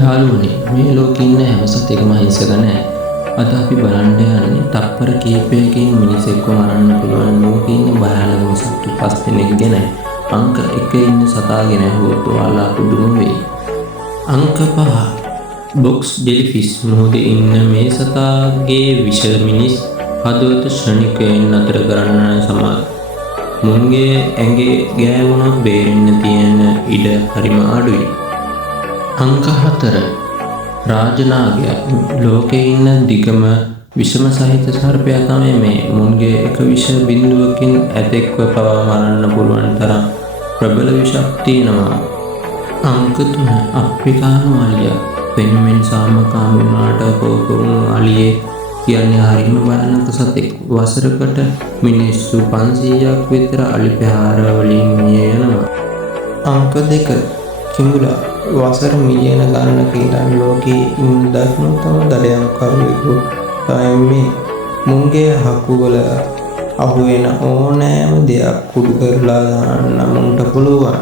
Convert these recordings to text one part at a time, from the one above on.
යාළුවනේ මේ ලෝකේ ඉන්න හැම සතෙක්ම අහිංසක නැහැ. අද අපි බලන්න යන්නේ තප්පර කීපයකින් මිනිසෙක්ව මරන්න පුළුවන් ලෝකේ ඉන්න භයානකම සත්තු 5 දෙනෙක් ගැන අංක 1 ඉන්න සතා ගැන අහුවොත් ඔයාලා පුදුම වෙයි. අංක 5 බොක්ස් ජෙලිෆිෂ් මොහොතේ ඉන්න මේ සතාගේ විෂ මිනිස් හදවත ශනිකයෙන් නතර කරන්න සමත්. මුන්ගේ ඇඟේ ගෑවුණොත් බේරෙන්න තියෙන ඉඩ හරිම අඩුයි. අංක 4 රාජනාගයා ලෝකේ ඉන්න දිගම විෂම සහිත සර්පයා තමයි මේ. මුන්ගේ එක විෂ බිඳුවකින් ඇතෙක්ව පවා මරන්න පුළුවන් තරම් ප්‍රබල විෂක් තියෙනවා. අංක 3 අප්‍රිකානු අලියා පෙනුමෙන් සාමකාමී වුණාට පොකුරුණු අලියේ කියන්නේ හරිම භයානක සතෙක්. වසරකට මිනිස්සු 500ක් විතර අලි ප්‍රහාර වලින් මිය යනවා. අංක 2 කිඹුලා වසර මිලියන ගණනක ඉඳන් ලෝකේ ඉන්න දක්නතම දඩයම්කරුවෙකු තමයි මේ. මුන්ගේ හකුවල අහුවෙන ඕනෑම දෙයක් කුඩු කරලා දාන්න මුන්ට පුළුවන්.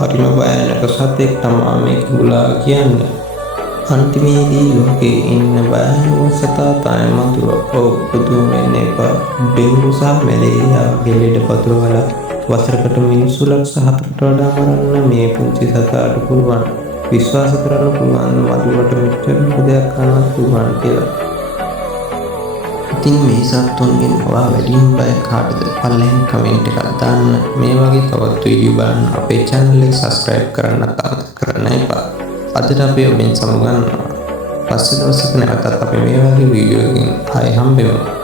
හරිම භයානක සතෙක් තමයි මේ කිඹුලා කියන්නේ. අන්තිමේදී ලෝකේ ඉන්න භයානක සතා තමයි මතුව. පුදුම වෙන්න එපා. ඩෙංගු සහ මැලේරියා ගෙලෙඩ පතුරවලා වසරකට මිනිස්සු ලක්ෂ 4කට වඩා මරන්න මේ පුංචි සතාට පුළුවන්. විශ්වාස කරන්න පුළුවන් මදුවට මෙච්චර දෙයක් කරන්න පුළුවන් කියලා. ඉතින් මේ සත්තුන්ගෙන් ඔයා වැඩිම බය කාටද? පල්ලෙන් කමෙන්ට් එකක් දාන්න. මේ වගේ තවත් වීඩියෝ බලන්න අපේ channel එක subscribe කරන්න අමතක කරන්න එපා. අදට අපි ඔබෙන් සමුගන්නවා. පස්සේ දවසක නැවතත් අපි මේ වගේ වීඩියෝ එකකින් ආයෙ හම්බෙමු.